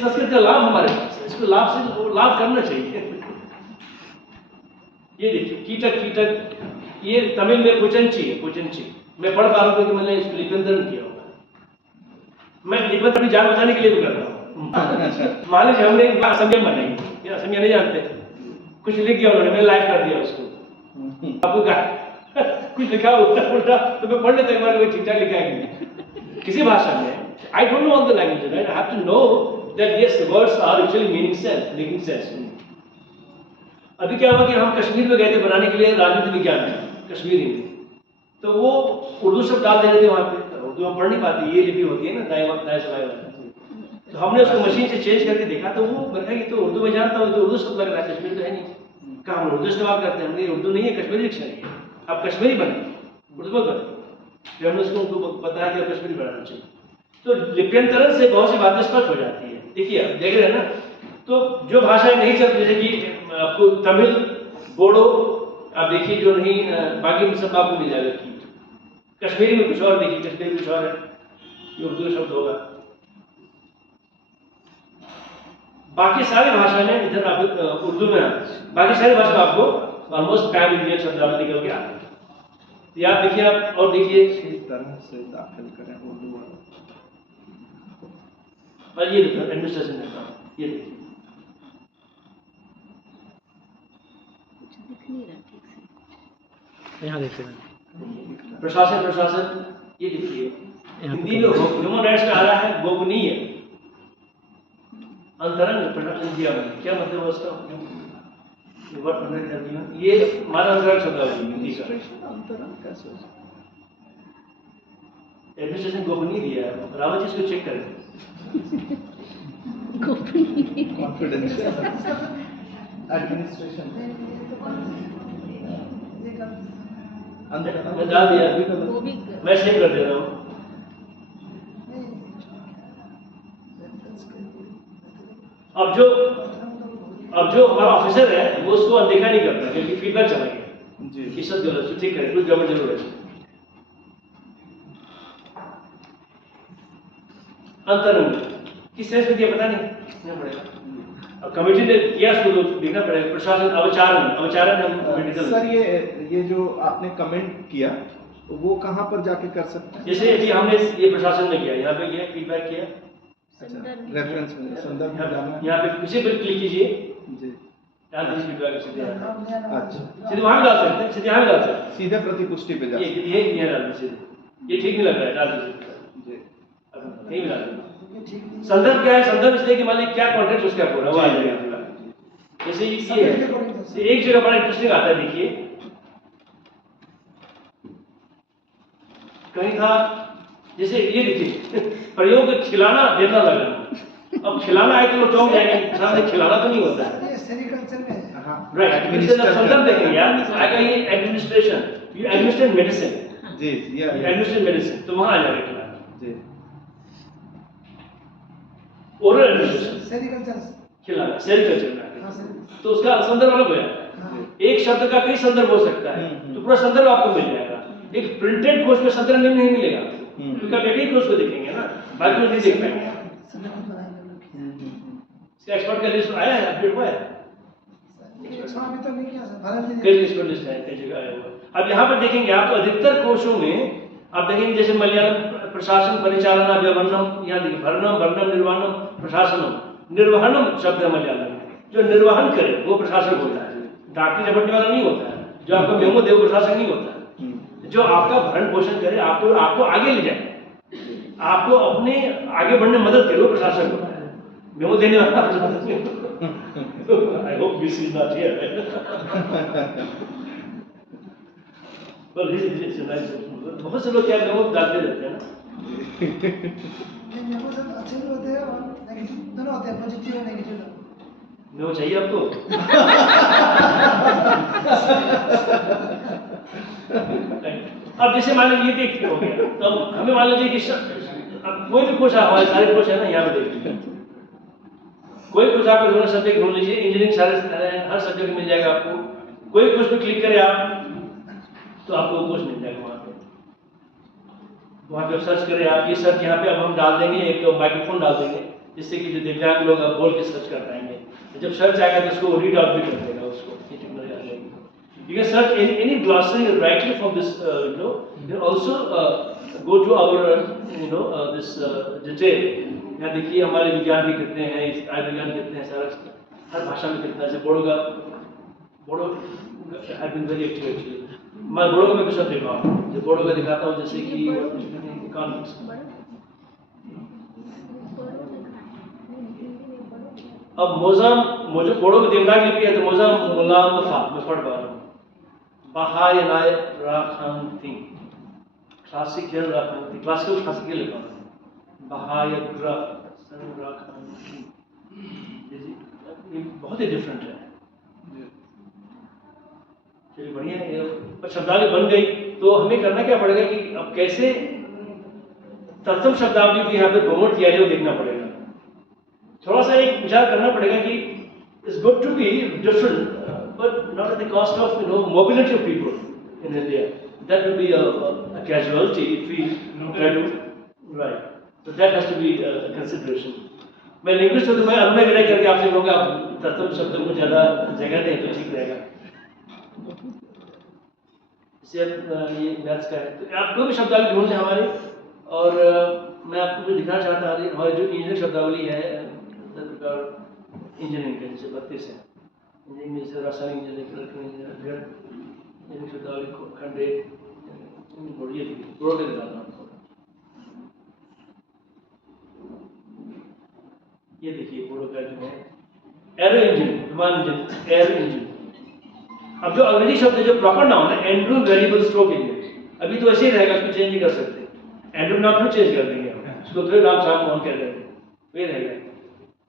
संस्कृत का लाभ हमारे पास है, इसको लाभ से लाभ करना चाहिए। ये देखिए कीटक कीटक, ये तमिल में कुचंची है, कुचंची। मैं पढ़ पा रहा हूँ क्योंकि मैंने इसको लिप्यंतरण किया हुआ है। मैं लिप्यंतरण जान बचाने के लिए भी कर रहा हूँ। मान लीजिए हमने एक असमिया बनाई, ये असमिया नहीं जानते, कुछ लिख दिया उन्होंने, मैंने लाइक कर दिया उसको। आपको क्या कुछ लिखा उल्टा उल्टा तो मैं पढ़ लेता एक बार ठीक ठाक लिखा है कि नहीं किसी भाषा में। I don't know all the languages, right? I have to know that yes, the words are actually making sense. अभी क्या हुआ कि हम कश्मीर में गए थे बनाने के लिए राजनीति विज्ञान में, कश्मीरी में, तो वो उर्दू शब्द डाल दे रहे थे वहाँ पे, तो उर्दू हम पढ़ नहीं पाते, ये लिपि होती है ना दाएं दाएं से बाएं, तो हमने उसको मशीन से चेंज करके देखा तो वो मैंने कहा ये तो उर्दू में जानता हूँ, तो उर्दू शब्द लग रहा है, कश्मीर तो है नहीं, कहा हम उर्दू इस्तेमाल करते हैं, हमने उर्दू नहीं है, कश्मीरी डिक्शनरी है, आप कश्मीरी बने, उर्दू मत बने। फिर हमने उसको उनको बताया कि कश्मीरी बनाना चाहिए। तो लिप्यंतरण से बहुत सी बातें स्पष्ट हो जाती है। देखिए आप देख रहे हैं ना, तो जो भाषाएं नहीं चलती, जैसे कि आपको तमिल, बोडो, आप देखिए जो नहीं, बाकी सब आपको मिल जाएगा कीट। कश्मीरी में कुछ और, देखिए कश्मीरी कुछ और है, ये उर्दू शब्द होगा। बाकी सारी भाषा में इधर आप उर्दू में, बाकी सारी भाषा में आपको ऑलमोस्ट पैन इंडियन शब्दावली निकल के आते हैं। ये आप देखिए, आप और देखिए इस तरह से दाखिल करें उर्दू वाला, और ये देखो एडमिनिस्ट्रेशन का काम, ये देखिए दिख नहीं रहा ठीक से। यहाँ देखते हैं प्रशासन, प्रशासन ये देखिए हिंदी में ह्यूमन राइट्स में आ रहा है गोपनीय अंतरंग प्रशासन दिया हुआ है। क्या मतलब है उसका? ये हमारा अंतरंग शब्द है हिंदी का। एडमिनिस्ट्रेशन गोपनीय दिया है, रावत जी इसको चेक करें। कॉन्फिडेंशियल एडमिनिस्ट्रेशन मैं डाल दिया, वो भी मैं सेव कर दे रहा हूँ। अब जो हमारा ऑफिसर है वो उसको अनदेखा नहीं करता, क्योंकि फीडबैक चला गया जी कि सब गलत, ठीक करें, कुछ गड़बड़ जरूर है। अंतरंग किस तरह से दिया पता नहीं पड़ेगा, अब कमेटी ने किया उसको तो देखना पड़ेगा। प्रशासन अवचारण, अवचारण हम सर ये जो आपने कमेंट किया वो कहाँ पर जाके कर सकते हैं? जैसे अभी हमने ये प्रशासन ने किया, यहाँ पे किया फीडबैक किया, रेफरेंस में संदर्भ में डालना, यहाँ पे किसी पर क्लिक कीजिए, जी डाल दीजिए फीडबैक, सीधे अच्छा सीधे वहाँ भी डाल सकते हैं, सीधे यहाँ भी डाल सकते हैं, सीधे प्रतिपुष्टि पे जा ये यहाँ डाल दीजिए, ये ठीक नहीं लग रहा है, डाल दीजिए, जी नहीं भी डाल दीजिए। संदर्भ क्या है? संदर्भ इसलिए कि मान लीजिए क्या कॉन्टेक्स्ट उसका पूरा वो आ जाएगा पूरा। जैसे ये है, एक जगह बड़ा इंटरेस्टिंग आता है, देखिए कहीं था, जैसे ये देखिए प्रयोग खिलाना देना लगाना, अब खिलाना आए तो लोग चौंक जाएंगे, सामने खिलाना तो नहीं होता है, राइट? एडमिनिस्ट्रेशन संदर्भ देखेंगे यार, आएगा ये एडमिनिस्ट्रेशन, यू एडमिनिस्ट्रेट मेडिसिन, जी ये एडमिनिस्ट्रेट मेडिसिन, तो वहां आ जाएगा खिलाना, जी ओरल एडमिनिस्ट्रेशन खिलाना, सेरिकल्चर में, तो उसका संदर्भ अलग हो जाता है। एक शब्द का कई संदर्भ हो सकता है, तो पूरा संदर्भ आपको मिल जाएगा। एक प्रिंटेड कोर्स में संदर्भ नहीं मिलेगा, क्योंकि आप एक ही कोर्स को देखेंगे ना, बाकी कुछ नहीं देख पाएंगे। इसका एक्सपर्ट का लिस्ट आया है, अपडेट हुआ है, कई लिस्ट है, कई जगह आया हुआ है। अब यहाँ पर देखेंगे आप, तो अधिकतर कोर्सों में आप देखेंगे, जैसे मलयालम प्रशासन परिचालन व्यवहारम, यहाँ देखिए भरणम वर्णम निर्वाणम प्रशासनम, निर्वहनम शब्द है मलयालम में, जो निर्वहन करे वो प्रशासक होता है, डॉक्टरी झपटने वाला नहीं होता है, जो आपका मेमो दे वो प्रशासक नहीं होता है, जो आपका भरण पोषण करे, आपको आगे ले जाए, आपको अपने आगे बढ़ने में मदद करे, वो प्रशासक होता है, मेमो देने वाला प्रशासक नहीं होता। I hope this is not here, पर दिस इज नाइस। बहुत से लोग क्या मेमो डालते रहते हैं ना, मेमो चाहिए आपको? अब जैसे मान लीजिए देखते हो गया, तो हमें मान लीजिए कि अब कोई भी कोर्स हमारे सारे कोर्स है ना, यहाँ पे देखिए कोई कोर्स आपको दोनों सब्जेक्ट ढूंढ लीजिए, इंजीनियरिंग सारे हर सब्जेक्ट मिल जाएगा आपको, कोई कोर्स पे क्लिक करें आप तो आपको कोर्स मिल जाएगा वहाँ पे सर्च करें आप, ये सर्च यहाँ पे अब हम डाल देंगे, एक माइक्रोफोन डाल देंगे, जिससे कि जो दिव्यांग लोग अब बोल के सर्च कर पाएंगे। जब सर्च आएगा तो उसको रीड आउट भी कर देगा उसको, ये टेक्नोलॉजी आ जाएगी। You can search any glossary rightly from this, you can also go to our, this detail. यहाँ देखिए हमारे विज्ञान के कितने हैं, विज्ञान कितने हैं, सारा हर भाषा में कितना है। बोड़ो have been very active actually. मैं बोड़ो का मैं कुछ अब दिखाऊँ, जो बोड़ो का दिखाता हूँ, जैसे कि economics। अब मोजाम मुझे बोड़ो में देवनागरी लिपि है, तो मोजाम गुलाम फा मैं पढ़ पा रहा हूँ। Bahayanae Rakhanti, classical Rakhanti, classical लिखा है। Bahayagra Rakhanti, ये बहुत ही डिफरेंट है। चलिए बढ़िया है, पर शब्दावली बन गई तो हमें करना क्या पड़ेगा कि अब कैसे तत्सम शब्दावली को यहाँ पे प्रमोट किया जाए वो देखना पड़ेगा। थोड़ा सा एक विचार करना पड़ेगा कि it's good to be different, but not at the cost of mobility of people in India. That will be a casualty if we try to right. So that has to be a consideration. मैं linguist हूँ तो मैं अनुमय विनय करके आपसे कहूँगा आप तत्सम शब्दों को ज़्यादा जगह दें तो ठीक रहेगा। ये मैथ्स का है, तो आप कोई भी शब्दावली ढूंढ लें हमारी, और मैं आपको जो दिखाना चाहता हूँ हमारी जो इंजीनियरिंग शब्दावली है इंजीनियरिंग के जैसे 32 है, इंजीनियरिंग में जैसे रासायनिक इंजीनियरिंग, इलेक्ट्रिकल इंजीनियरिंग शब्दावली को खंड एक बोलिए बोल के दिखाता हूँ आपको। ये देखिए बोर्ड का जो है एरो इंजन, विमान इंजन, एयर इंजन। अब जो अंग्रेजी शब्द है जो प्रॉपर नाउन है एंड्रू वेरिएबल स्ट्रोक इंजन, अभी तो ऐसे ही रहेगा, उसको चेंज नहीं कर सकते। एंड्रू नाम फिर चेंज कर देंगे, उसको तो राम साहब मोहन कह देंगे, वे रहेगा।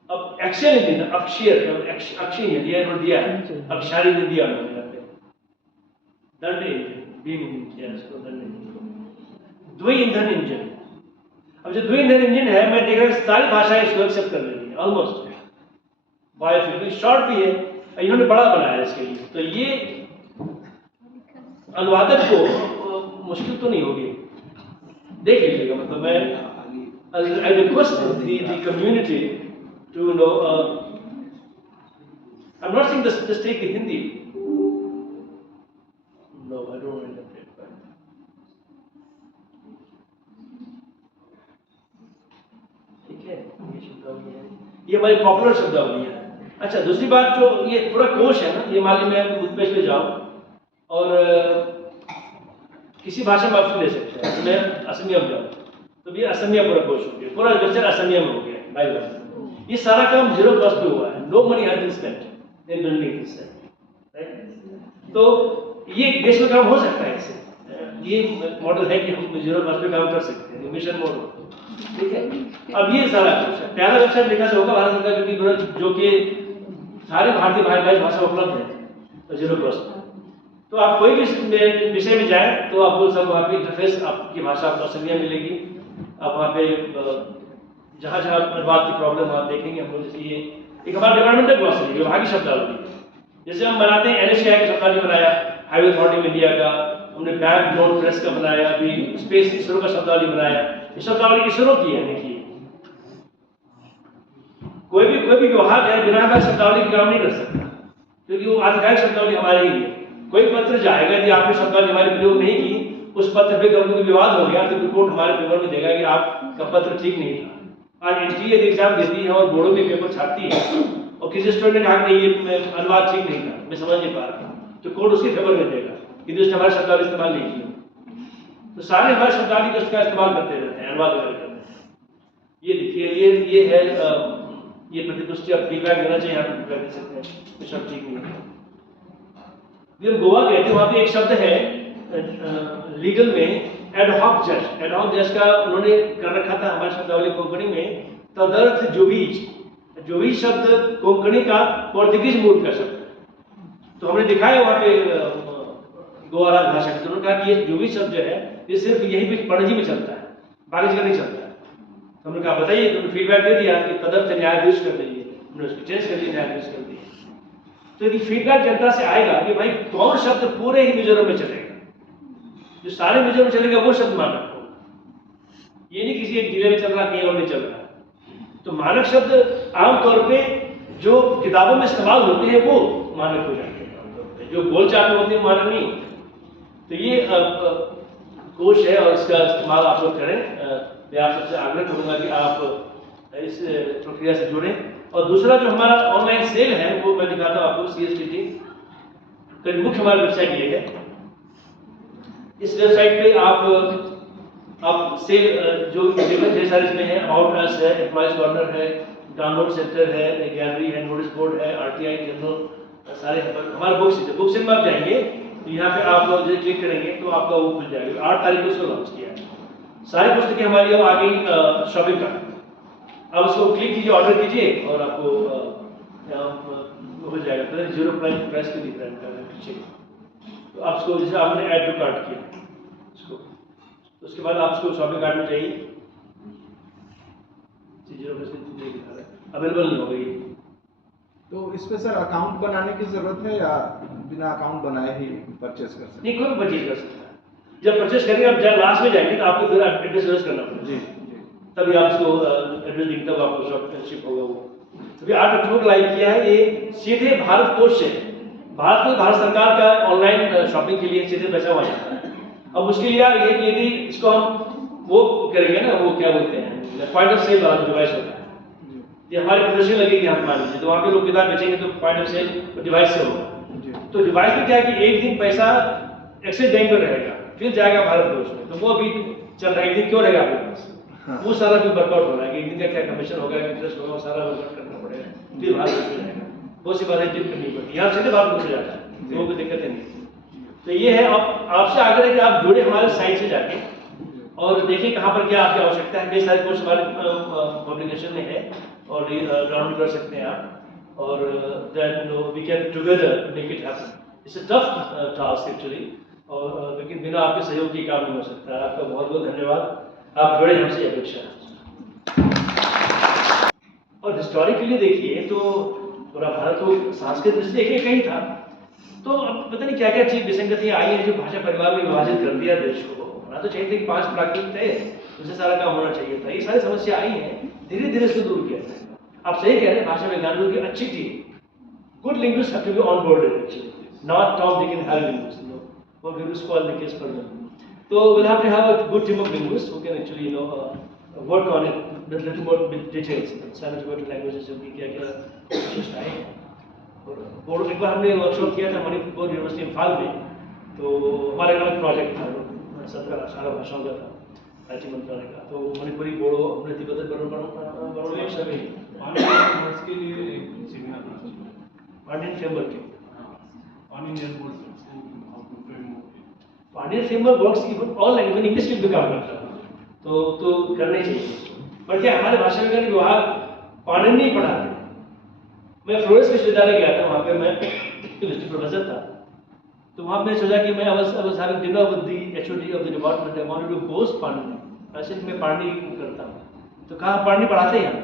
अब एक्शन इंजन, अक्षीय इंजन ये नोट दिया है, अक्षारी ने दिया उन्होंने यहाँ पे। दंड इंजन, बीम इंजन किया इसको, दंड इंजन। द्वि ईंधन इंजन, अब जो द्वि ईंधन इंजन है मैं देख रहा हूँ सारी भाषाएं इसको एक्सेप्ट कर लेंगी ऑलमोस्ट। बायोफ्यूल शॉर्ट भी है, इन्होंने बड़ा बनाया इसके लिए, तो ये अनुवादक को मुश्किल तो नहीं होगी, देख लीजिएगा। मतलब मैं I request the community to know. I'm not saying just take the Hindi. No, I don't want to take that. ठीक है, ये शब्दावली है, ये हमारी पॉपुलर शब्दावली है। अच्छा, दूसरी बात जो ये पूरा कोश है ना, ये मान ली मैं पेज पे जाऊँ और किसी भाषा में ऑप्शन ले सकते हैं, तो मैं असमिया में जाऊँ तो भी असमिया पूरा कोश हो गया, पूरा लेक्चर असमिया में हो गया बाय बाय। ये सारा काम 0 कॉस्ट पे हुआ है, no money has been spent in building this, right. तो ये देश में काम हो सकता है, इससे ये मॉडल है कि हम 0 कॉस्ट पे काम कर सकते हैं, मिशन मॉडल, ठीक है। अब ये सारा कुछ है, प्यारा वेबसाइट लिखा से होगा भारत सरकार जो कि सारे भारतीय भाषा उपलब्ध है तो 0 कॉस्ट। तो आप कोई भी विषय में जाए तो आपको सब वहाँ पे इंटरफेस आपकी भाषा आपको असमिया मिलेगी। आप वहाँ पे जहाँ जहाँ अनुवाद की प्रॉब्लम आप देखेंगे, हम लोग जैसे ये एक हमारा डिपार्टमेंटल ग्लॉसरी विभागीय शब्दावली, जैसे हम बनाते हैं NHAI का शब्दावली बनाया, हाईवे अथॉरिटी ऑफ इंडिया का, हमने बैंक नोट प्रेस का बनाया, अभी स्पेस इसरो का शब्दावली बनाया। ये शब्दावली इसरो की है, देखिए कोई भी विभाग है बिना हमारे शब्दावली की काम नहीं कर सकता, क्योंकि वो आधिकारिक शब्दावली हमारी ही है। कोई पत्र जाएगा यदि आपने शब्दावली हमारी प्रयोग नहीं की, उस पत्र पे कभी कोई विवाद हो गया तो रिपोर्ट हमारे पेपर में देगा कि आपका पत्र ठीक नहीं था। आज NTA यदि एग्जाम देती है और बोर्डों में पेपर छापती है और किसी स्टूडेंट ने कहा कि नहीं ये अनुवाद ठीक नहीं था, मैं समझ नहीं पा रहा, तो कोर्ट उसके फेवर में देगा कि उसने हमारे शब्दावली इस्तेमाल नहीं किया। तो सारे हमारे शब्दावली का इस्तेमाल करते रहते हैं, अनुवाद करते हैं। ये देखिए ये है ये प्रतिपुष्टि, आप फीडबैक देना चाहिए, आप फीडबैक दे सकते हैं, ये शब्द ठीक नहीं है। हम गोवा गए थे, वहाँ पे एक शब्द है लीगल में एडहॉक जज, एडहॉक जज का उन्होंने कर रखा था हमारे शब्दावली कोंकणी में तदर्थ जोबीज। जोबीज शब्द कोंकणी का पोर्तुगीज मूल का शब्द, तो हमने दिखाया वहाँ पे गोवा राज भाषा में, तो उन्होंने कहा कि ये जोबीज शब्द जो है ये सिर्फ यही भी पणजी में चलता है, बाकी जगह नहीं चलता है। तो हमने कहा बताइए, तो फीडबैक दे दिया कि तदर्थ न्यायाधीश कर दीजिए, हमने उसको चेंज कर दिया, न्यायाधीश कर दिया। तो यदि फीडबैक जनता से आएगा कि भाई कौन शब्द पूरे ही मिजोरम में चलेगा, जो सारे मिजोरम में चलेगा वो शब्द मान रखो, ये नहीं किसी एक जिले में चल रहा कहीं और नहीं चल रहा। तो तो मानक शब्द आमतौर पे जो किताबों में इस्तेमाल होते हैं वो मानक हो जाते हैं आमतौर पे, जो बोलचाल में होते हैं मानक नहीं। तो ये कोश है और इसका इस्तेमाल आप लोग करें। मैं आप सबसे आग्रह करूंगा कि आप इस प्रक्रिया से जुड़ें। और दूसरा जो हमारा ऑनलाइन सेल है वो मैं दिखाता हूँ आपको। CSTT का मुख्य हमारी वेबसाइट ये है। इस वेबसाइट पे आप सेल जो ढेर सारे इसमें है, अबाउट अस है, एम्प्लॉयज कॉर्नर है, डाउनलोड सेंटर है, गैलरी है, नोटिस बोर्ड है, RTI जनरल सारे हमारे बुक्स में आप जाएंगे तो यहाँ पे आप जो क्लिक करेंगे तो आपका वो खुल जाएगा। 8 तारीख को उसको लॉन्च किया है। सारी पुस्तकें हमारी अब आ गई शॉपिंग कार्ट। अब उसको क्लिक कीजिए, ऑर्डर कीजिए और आपको हो जाएगा। तो 0 प्राइस के दिख रहा है पीछे। तो आप उसको जैसे आपने ऐड टू कार्ट किया उसको, तो उसके बाद आप उसको शॉपिंग कार्ट में जाइए। 0 प्राइस दिखा रहा है, अवेलेबल नहीं होगा ये। तो इस पे सर अकाउंट बनाने की जरूरत है या बिना अकाउंट बनाए ही परचेस कर सकते नहीं, कोई भी परचेज कर सकता है। जब परचेज करेंगे आप जब लास्ट में जाएंगे तो आपको फिर एड्रेस करना पड़ेगा जी तभी आप उसको एड्रेस दिखता तब आपको शिप होगा वो। अभी 8 अक्टूबर को लाइव किया है। ये सीधे भारत कोष से भारत सरकार का ऑनलाइन शॉपिंग के लिए सीधे पैसा वहाँ जाता है। अब उसके लिए ये कि यदि इसको हम वो करेंगे ना, वो क्या बोलते हैं, पॉइंट ऑफ सेल वाला डिवाइस होता है, ये हमारी प्रदर्शनी लगेगी हम मान लीजिए, तो वहाँ पे लोग किताब बेचेंगे तो पॉइंट ऑफ सेल डिवाइस से होगा। तो डिवाइस में क्या है कि एक दिन पैसा एक्सिस बैंक में रहेगा, फिर जाएगा भारत कोष में। तो वो अभी चल रहा है। एक दिन क्यों रहेगा आपके पास? वो सारा भी वर्कआउट हो रहा है कि एक दिन का क्या कमीशन होगा, इंटरेस्ट होगा, वो सारा वर्कआउट करना पड़ेगा, फिर भारत कोष में जाएगा। बहुत सी बातें टिप करनी पड़ती है। यहाँ सीधे भारत कोष जाता है, तो कोई दिक्कत नहीं। तो ये है, आपसे आग्रह है कि आप जुड़े हमारे साइट से जाके और देखिए कहाँ पर क्या आपकी आवश्यकता है। कई सारे कोर्स हमारे पब्लिकेशन में है और डाउनलोड कर सकते हैं आप। और then we can together make it happen. It's a tough task actually, और लेकिन बिना आपके सहयोग के काम नहीं हो सकता है। आपका बहुत बहुत धन्यवाद, आप जुड़े हमसे, अपेक्षा है। और हिस्टोरिकली देखिए तो पूरा भारत को सांस्कृतिक दृष्टि देखिए कहीं था, तो अब पता नहीं क्या क्या चीज विसंगतियां आई हैं जो भाषा परिवार में विभाजित कर दिया देश को। होना तो चाहिए था कि 5 प्राकृत थे, उससे सारा काम होना चाहिए था। ये सारी समस्या आई हैं, धीरे धीरे इसको दूर किया जाए। आप सही कह रहे हैं, भाषा वैज्ञानिकों की अच्छी team, good linguists have to be on board actually, not Tom, Dick and Harry linguists, you know, or we will spoil the case for them. So we'll have to have a good team of linguists who can actually, work on it with little more with details. Silent word languages की क्या क्या विशेषताएं हैं। और एक बार हमने workshop किया था मणिपुर यूनिवर्सिटी इम्फाल में, तो हमारे अलग प्रोजेक्ट था 17-18 भाषाओं का था, राज्य मंत्रालय का। तो मणिपुरी, बोडो, हमने तिब्बत बड़ो भाषा में के लिए एक सेमिनार पांडियन फ्रेमवर्क के Paninian Paninian framework works even all language, English में भी काम करता है, तो करने चाहिए। पर क्या हमारे भाषा विज्ञान विभाग पाणिनि नहीं पढ़ाते। मैं फ्लोरेंस विश्वविद्यालय गया था, वहाँ पे मैं हिस्ट्री प्रोफेसर था। तो वहाँ मैंने सोचा कि मैं I was having dinner with the HOD of the department. I wanted to boast Panini. ऐसे मैं पाणिनि करता हूँ, तो कहा पाणिनि पढ़ाते हैं यहाँ पे।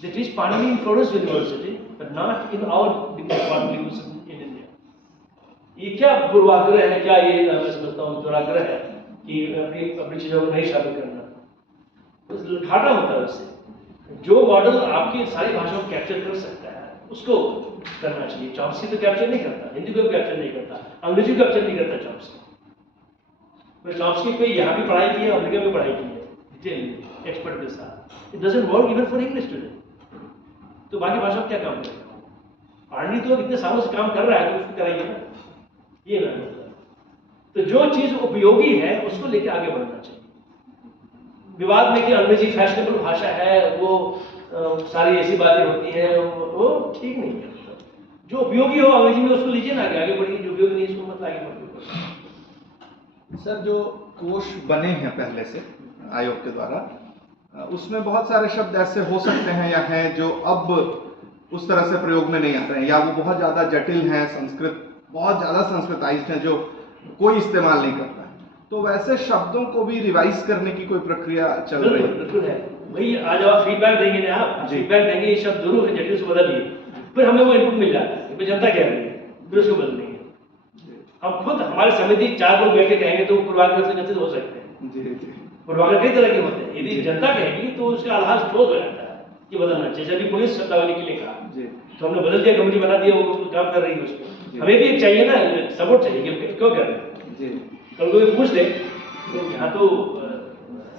They teach Panini in Florence University, but not in our department in India. ये क्या पूर्वाग्रह है, क्या ये मैं समझता हूँ दुराग्रह है कि अपनी चीजों को नहीं शामिल करना। घाटा होता है उससे। जो मॉडल आपकी सारी भाषाओं को कैप्चर कर सकता है उसको करना चाहिए। चॉम्स्की तो कैप्चर नहीं करता, हिंदी को भी कैप्चर नहीं करता, अंग्रेजी को कैप्चर नहीं करता चॉम्स्की। चॉम्स्की पे यहाँ भी पढ़ाई की है, अमेरिका में पढ़ाई की है, डिटेल एक्सपर्ट के साथ। It doesn't work even for English today. तो बाकी भाषा क्या काम करेगा? पाणिनि तो इतने सालों से काम कर रहा है, तो उसको कराइए ना, ये ना मतलब। तो जो चीज उपयोगी है उसको लेके आगे बढ़ना चाहिए। विवाद में कि अंग्रेजी फैशनेबल भाषा है, वो सारी ऐसी बातें होती हैं, वो ठीक नहीं है। जो उपयोगी हो अंग्रेजी में उसको लीजिए ना, आगे बढ़िए। जो उपयोगी नहीं उसको मत आगे बढ़िए। सर, जो कोश बने हैं पहले से आयोग के द्वारा, उसमें बहुत सारे शब्द ऐसे हो सकते हैं या हैं जो अब उस तरह से प्रयोग में नहीं आते हैं, या वो बहुत ज़्यादा जटिल हैं, संस्कृत बहुत ज़्यादा संस्कृताइज्ड हैं जो कोई इस्तेमाल नहीं करता है। तो वैसे शब्दों को भी रिवाइज करने की कोई प्रक्रिया चल रही है? बिल्कुल है भाई। आज आप फीडबैक देंगे ना, आप फीडबैक देंगे, ये शब्द जरूर है जटिल से बदलिए, फिर हमें वो इनपुट मिल जाता है कि जनता कह रही है, फिर उसको बदलेंगे। हम खुद हमारी समिति 4 लोग बैठ के कहेंगे तो पूर्वाग्रह से जटिल हो सकते हैं। जी जी। प्रोपागेंडा कई तरह के होते हैं, यदि जनता कहेगी तो उसका आधार ठोस हो जाता है कि बदलना चाहिए। जैसे अभी पुलिस शब्दावली के लिए कहा जी तो हमने बदल दिया, कमेटी बना दिया, वो काम कर रही है उस पर। हमें भी एक चाहिए ना, सपोर्ट चाहिए कि क्यों कर रहे हैं। जी कल कोई पूछ ले तो यहाँ तो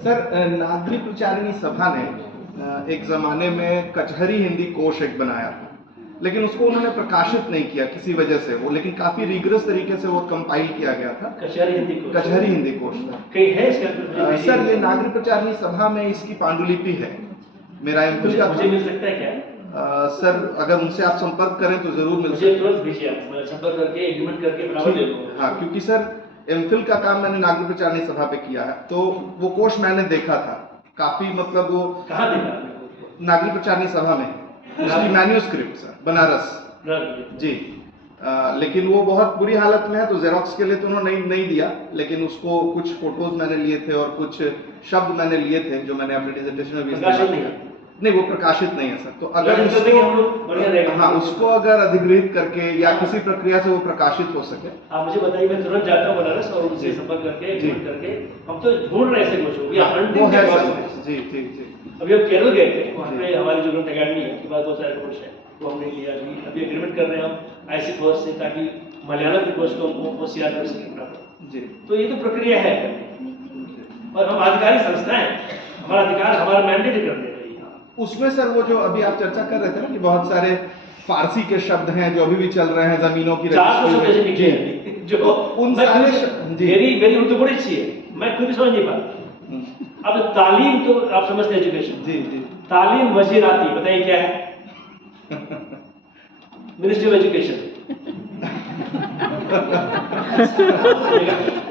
सर, नागरिक प्रचारिणी सभा ने एक जमाने में कचहरी हिंदी कोश एक बनाया था, लेकिन उसको उन्होंने प्रकाशित नहीं किया किसी वजह से वो, लेकिन काफी रिगरस तरीके से वो कंपाइल किया गया था। कचहरी हिंदी को कचहरी हिंदी कोश था। कहीं है इसका? सर, ये नागरिक प्रचारिणी सभा में इसकी पांडुलिपि है। मेरा एमफिल का मुझे मिल सकता है क्या? सर, अगर उनसे आप संपर्क करें तो जरूर मिल मुझे तुरंत भेजिए आप, मैं संपर्क करके एग्रीमेंट करके बराबर दे दूंगा। हाँ, क्योंकि सर एमफिल का काम मैंने नागरिक प्रचारिणी सभा पे किया है, तो वो कोश मैंने देखा था काफी, मतलब वो कहाँ देखा? नागरिक प्रचारिणी सभा में उसकी मैन्यूस्क्रिप्ट सर, बनारस जी। लेकिन वो बहुत बुरी हालत में है, तो जेरोक्स के लिए तो उन्होंने नहीं दिया, लेकिन उसको कुछ फोटोज मैंने लिए थे और कुछ शब्द मैंने लिए थे जो मैंने अपने डिसर्टेशन में भी प्रकाशित नहीं है। नहीं, वो प्रकाशित नहीं है सर। तो अगर प्रकाशित करके हम लोग बढ़िया रहेगा। हाँ, उसको अगर अधिग्रहित करके या किसी प्रक्रिया से वो प्रकाशित हो सके। आप मुझे बताइए, मैं तुरंत जाता हूँ बनारस और उनसे संपर्क करके एग्रीमेंट करके, हम तो ढूंढ रहे ऐसे कुछ हो गया। वो है सर। जी जी जी। अभी हम केरल गए थे, वहाँ पे हमारी जो ग्रंथ अकेडमी है के बाद बहुत सारे कोर्स है वो हमने लिया। अभी एग्रीमेंट कर रहे हैं हम आईसी फोर्स से, ताकि मलयालम के कोर्स को वो सीआर कर सकें जी। तो ये तो प्रक्रिया है और हम आधिकारिक संस्था है, हमारा अधिकार, हमारा मैंडेट करने रही। उसमें सर वो जो अभी आप चर्चा कर रहे थे ना कि बहुत सारे फारसी के शब्द हैं जो अभी भी चल रहे हैं जमीनों की रजिस्ट्री, जो उन सारे मेरी उर्दू बड़ी अच्छी है, मैं खुद भी समझ नहीं पाता। अब तालीम तो आप समझते हैं, एजुकेशन जी जी। तालीम वजीराती बताइए क्या है? Ministry of education.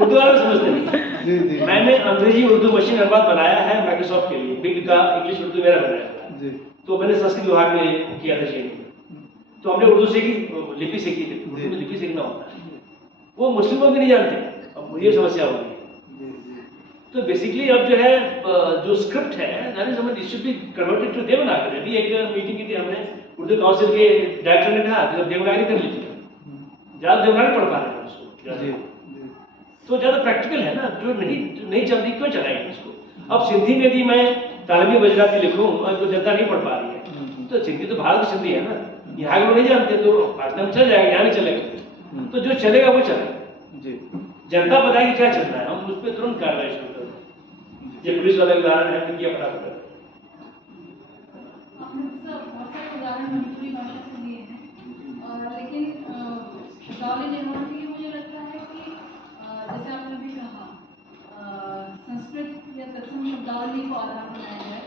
उर्दू वाले समझते नहीं। जी जी। मैंने अंग्रेजी उर्दू मशीन अनुवाद बनाया है माइक्रोसॉफ्ट के लिए, बिग का इंग्लिश उर्दू मेरा बनाया जी। तो मैंने संस्कृत विभाग में किया था ट्रेनिंग, तो हमने उर्दू सीखी, लिपि सीखी थी। उर्दू में लिपि सीखना होता है, वो मुस्लिम लोग भी नहीं जानते। अब ये समस्या होगी। तो बेसिकली अब जो है जो स्क्रिप्ट है that is it should be converted to Devanagari. अभी एक मीटिंग की थी हमने, उर्दू काउंसिल के डायरेक्टर ने कहा कि देवनागरी कर लीजिए, ज़्यादा देवनागरी पढ़ पा रहे हैं उसको, तो ज़्यादा प्रैक्टिकल है ना, जो नहीं चल रही क्यों चलाएंगे उसको। अब सिंधी में भी मैं तालीमी वजराती लिखूँ और जो जनता नहीं पढ़ पा रही है, तो सिंधी तो भारत की सिंधी है ना, यहाँ के लोग नहीं जानते, तो पाकिस्तान में चल जाएगा, यहाँ नहीं चलेगा। तो जो चलेगा वो चलेगा जी। जनता बताएगी क्या चल रहा है, हम उस पर तुरंत कार्रवाई शुरू करें। ये पुलिस वाला उदाहरण है, किया फटाफट। आपने बहुत सारे उदाहरण मणिपुरी भाषा से दिए हैं, लेकिन शब्दावली निर्माण के लिए मुझे लगता है कि जैसे आपने भी कहा संस्कृत या तत्सम शब्दावली को आधार बनाया जाए।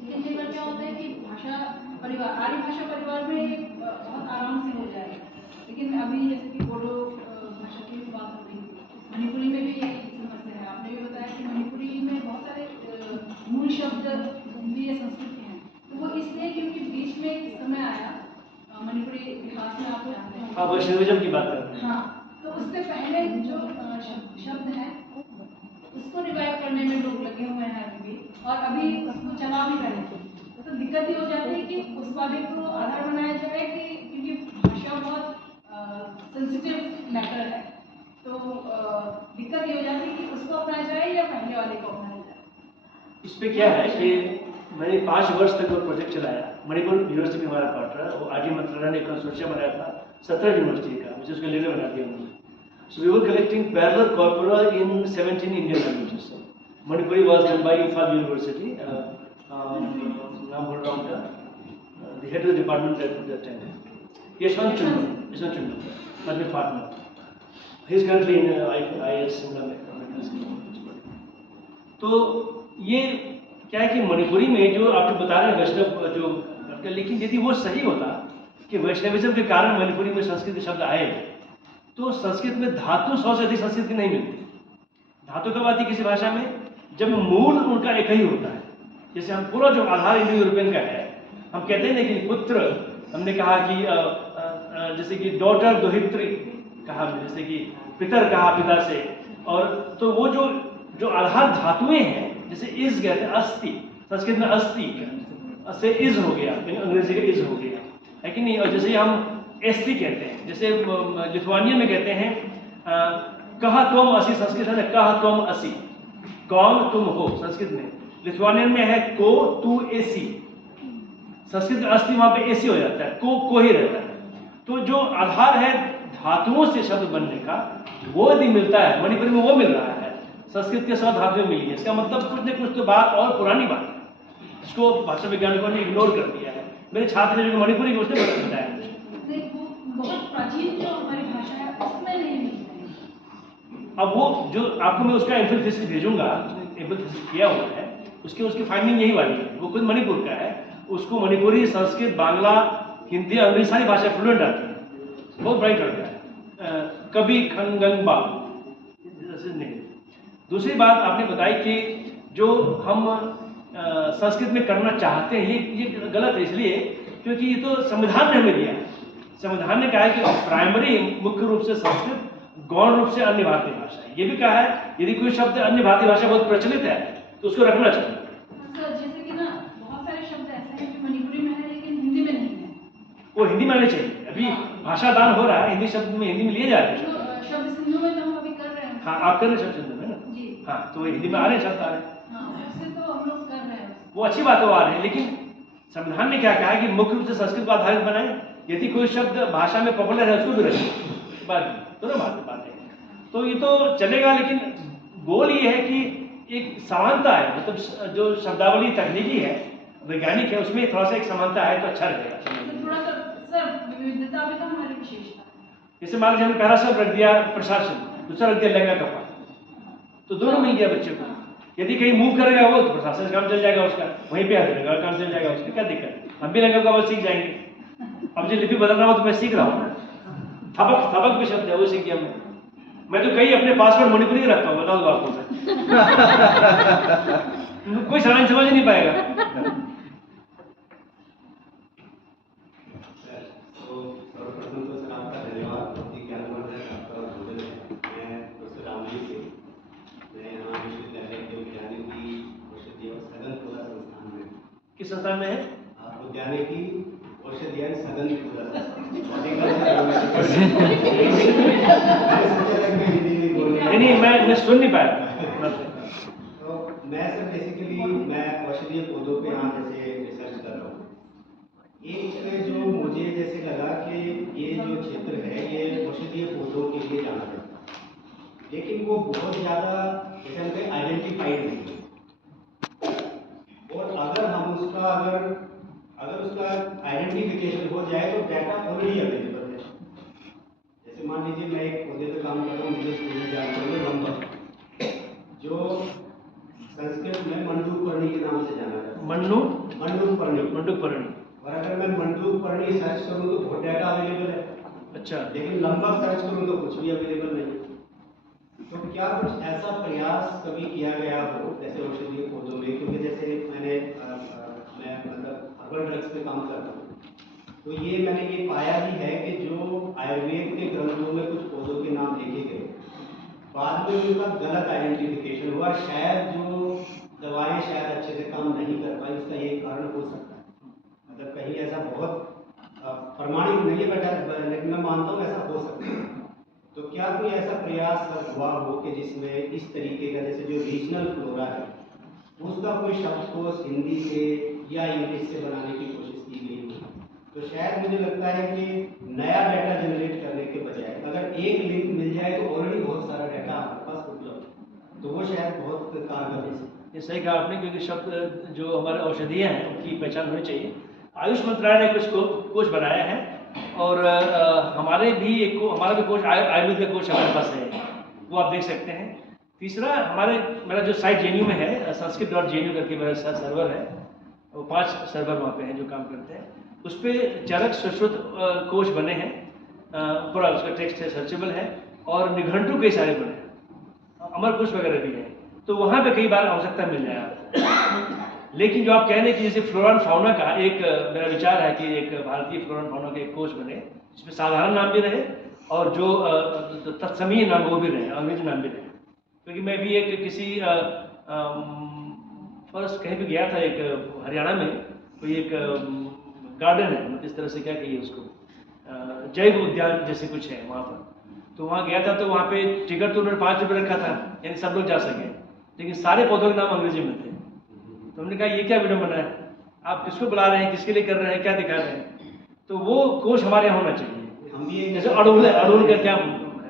लेकिन कई बार क्या होता है कि भाषा परिवार, आर्य भाषा परिवार में बहुत आराम से हो जाए, लेकिन अभी जैसे कि बोडो भाषा की बात हो रही थी, मणिपुरी में भी यही समस्या है। आपने भी बताया कि मणिपुरी में बहुत सारे मूल शब्द हिंदी या संस्कृत के हैं, तो वो इसलिए क्योंकि बीच में एक समय आया मणिपुरी इतिहास में, आप जानते हैं। हाँ, वैष्णविज्म की बात कर रहे हैं। हाँ, तो उससे पहले जो शब्द है उसको रिवाइव करने में लोग लगे हुए हैं अभी भी, और अभी उसको चला भी रहे हैं। तो दिक्कत ये हो जाती है कि उस वाले को आधार बनाया जाए कि क्योंकि भाषा बहुत सेंसिटिव मैटर है, तो दिक्कत ये हो जाती है कि उसको अपनाया जाए या पहले वाले को अपनाया जाए। इस पर क्या है कि मैंने 5 वर्ष तक वो प्रोजेक्ट चलाया। मणिपुर यूनिवर्सिटी में हमारा पार्टनर, वो आर डी मंत्रालय ने कंसोर्शियम बनाया था 17 यूनिवर्सिटी का, मुझे उसका लीडर बना दिया उन्होंने। So we were collecting parallel corpora in 17 Indian languages. Manipuri was done by Imphal University. नाम भूल रहा हूँ क्या, the head of the department at that time, Yashwant Chundam, my partner. He is currently in IIS Shimla में। तो ये क्या है कि मणिपुरी में जो आप जो बता रहे हैं वैष्णव जो, लेकिन यदि वो सही होता कि वैष्णविज्म के कारण मणिपुरी में संस्कृत के शब्द आए, तो संस्कृत में धातु 100 से अधिक संस्कृत की नहीं मिलती। धातु कब आती किसी भाषा में, जब मूल उनका एक ही होता है। जैसे हम पूरा जो आधार इंडो यूरोपियन का है, हम कहते हैं ना कि पुत्र, हमने कहा कि जैसे कि डॉटर दोहित्री कहा, जैसे कि पितर कहा पिता से, और तो वो जो आधार धातुएं हैं, जैसे इज कहते हैं अस्थि, संस्कृत में अस्थि से इज हो गया, अंग्रेजी का इज हो गया है कि नहीं। और जैसे हम एस्ती कहते हैं, जैसे लिथुआनिया में कहते हैं कहा त्वम असि, संस्कृत है कहा त्वम असि, कौन तुम हो संस्कृत में, लिथुआनियन में है को तू एसी, संस्कृत में असली वहां पे एसी हो जाता है, को ही रहता है। तो जो आधार है धातुओं से शब्द बनने का वो यदि मिलता है, मणिपुरी में वो मिल रहा है, संस्कृत के 100 धातुएं मिली है, इसका मतलब कुछ न कुछ तो बात और पुरानी बात है, इसको भाषा वैज्ञानिकों ने इग्नोर कर दिया है। मेरे छात्र ने जो मणिपुरी के उसने बताया मुझे, नहीं, वो बहुत प्राचीन जो हमारी भाषा है उसमें नहीं मिलता है। अब वो जो आपको मैं उसका एमफिल थीसिस भेजूंगा, एमफिल थीसिस किया हुआ है, उसकी फाइंडिंग यही वाली है, वो खुद मणिपुर का है, उसको मणिपुरी, संस्कृत, बांग्ला, हिंदी, अंग्रेजी सारी भाषा फ्लुएंट आती है, बहुत ब्राइट लड़का है। कभी खंगंगबा नहीं। दूसरी बात आपने बताई कि जो हम संस्कृत में करना चाहते हैं ये गलत है, इसलिए क्योंकि ये तो संविधान ने हमें दिया है। संविधान ने कहा है कि प्राइमरी मुख्य रूप से संस्कृत, गौण रूप से अन्य भारतीय भाषा। ये भी कहा है यदि कोई शब्द अन्य भारतीय भाषा बहुत प्रचलित है तो उसको रखना चाहिए। सर जैसे कि ना बहुत सारे शब्द ऐसे हैं जो मणिपुरी में है लेकिन हिंदी में नहीं है, वो हिंदी में आने चाहिए। अभी भाषा दान हो रहा है, हिंदी शब्द में हिंदी में लिए जा रहे हैं। तो शब्द सिंधु में तो हम अभी कर रहे हैं। हाँ, आप कर रहे हैं शब्द सिंधु में ना जी हाँ, तो हिंदी में आ रहे हैं, शब्द आ रहे हैं, हाँ, उससे तो हम लोग कर रहे हैं। वो अच्छी बात हो आ रही है। लेकिन संविधान ने क्या कहा है कि मुख्य रूप से संस्कृत को आधारित बनाए, यदि कोई शब्द भाषा में पॉपुलर है उसको भी रखें, दोनों बातें। तो ये तो चलेगा, लेकिन गोल ये है कि एक समानता है, मतलब जो शब्दावली तकनीकी है, वैज्ञानिक है, उसमें थोड़ा सा एक समानता है तो अच्छा रहेगा। थोड़ा सा सर विविधता भी तो हमारी विशेषता है। जैसे मान लीजिए हमने पहला शब्द रख दिया प्रशासन, दूसरा रख दिया लहंगा कपड़ा, तो दोनों मिल गया बच्चे को। यदि कहीं मूव करेगा वो तो प्रशासन से काम चल जाएगा उसका, वहीं पे हाथ रहेगा काम चल जाएगा उसका, क्या दिक्कत है? हम भी लहंगा कपड़ा सीख जाएंगे। अब जो लिपि बदलना हो तो मैं सीख रहा हूँ ना, थपक भी शब्द है वो सीख गया मैं तो कई अपने पासवर्ड मणिपुरी रखता हूँ, बता दो आपको मैं कोई सामान समझ नहीं पाएगा। सर्वप्रथम तो सर आपका धन्यवाद, बहुत ही ज्ञानवर्धक आपका उद्बोधन है। मैं प्रोफेसर रामजी से, मैं यहाँ विश्वविद्यालय के उद्यानिकी औषधीय सघन पौधा संस्थान में। किस संस्थान में है? उद्यानिकी औषधीय सघन पौधा नहीं, मैं सुन नहीं पाया। तो मैं सर बेसिकली मैं औषधीय पौधों पे यहाँ जैसे रिसर्च कर रहा हूँ। एक जो मुझे जैसे लगा कि ये जो क्षेत्र है ये औषधीय पौधों के लिए जाना जाता है, लेकिन वो बहुत ज़्यादा जैसे हम कहें आइडेंटिफाइड नहीं है। और अगर हम उसका अगर उसका आइडेंटिफिकेशन हो जाए तो डाटा ऑलरेडी अवेलेबल है। जैसे मान लीजिए मैं एक पौधे पे काम कर रहा हूँ, मुझे स्टूडेंट जानते हैं लंबक, जो संस्कृत में मंडूकपर्णी के नाम से जाना जाता है। मंडूकपर्णी। और अगर मैं मंडूकपर्णी सर्च करूँ तो बहुत डाटा अवेलेबल है। अच्छा। लेकिन लंबक सर्च करूँ तो कुछ भी अवेलेबल नहीं। तो क्या कुछ ऐसा प्रयास कभी किया गया हो जैसे औषधीय पौधों में, क्योंकि जैसे मैं मतलब हर्बल ड्रग्स पे काम कर रहा हूँ, तो ये मैंने ये पाया भी है कि जो आयुर्वेद के ग्रंथों में कुछ पौधों के नाम लिखे गए, बाद में उनका गलत आइडेंटिफिकेशन हुआ। शायद जो दवाएं शायद अच्छे से काम नहीं कर पाई, उसका ये कारण हो सकता है। मतलब कहीं ऐसा बहुत प्रमाणित नहीं है बेटा, लेकिन मैं मानता हूँ ऐसा हो सकता है। तो क्या कोई ऐसा प्रयास हुआ हो कि जिसमें इस तरीके का जैसे जो रीजनल फ्लोरा है उसका कोई शब्दकोश हिंदी से या इंग्लिश से बनाने की कोशिश की गई हो? तो शायद मुझे लगता है कि नया डाटा जनरेट करने के बजाय अगर एक लिंक मिल जाए तो ऑलरेडी बहुत सारा डाटा हमारे पास उपलब्ध है, तो वो शायद बहुत कारगर है। ये सही कहा आपने, क्योंकि शब्द जो हमारे औषधीय हैं उनकी पहचान होनी चाहिए। आयुष मंत्रालय ने कुछ कोच बनाया है, और हमारा भी कोच आयुर्वेद का कोच हमारे पास है, वो आप देख सकते हैं। तीसरा मेरा जो साइट JNU में है, sanskrit.jnu करके मेरा सर्वर है, वो 5 सर्वर वहाँ पे हैं जो काम करते हैं। उस पर चरक सुश्रुत कोच बने हैं, पूरा उसका टेक्स्ट है, सर्चेबल है, और निघंटू कई सारे बने हैं, अमरकोश वगैरह भी है। तो वहाँ पे कई बार आवश्यकता मिल जाए आपको। लेकिन जो आप कह रहे हैं कि जैसे फ्लोरा एंड फाउना का एक मेरा विचार है कि एक भारतीय फ्लोरा एंड फाउना का एक कोच बने, जिसमें साधारण नाम भी रहे और जो तत्समीय नाम वो भी रहे, अंग्रेजी नाम भी रहे। क्योंकि मैं भी एक किसी फर्स्ट कहीं भी गया था, एक हरियाणा में कोई एक गार्डन है, मतलब इस तरह से क्या कहिए उसको, जैव उद्यान जैसे कुछ है वहाँ पर। तो वहाँ गया था, तो वहाँ पे टिकट तो उन्होंने 5 रुपये रखा था, यानी सब लोग जा सके। लेकिन सारे पौधों के नाम अंग्रेजी में थे। तो हमने कहा ये क्या विडम्बना है, आप किसको बुला रहे हैं, किसके लिए कर रहे हैं, क्या दिखा रहे हैं। तो वो कोश हमारे यहाँ होना चाहिए। हम भी जैसे अड़हुल है, अड़हुल का क्या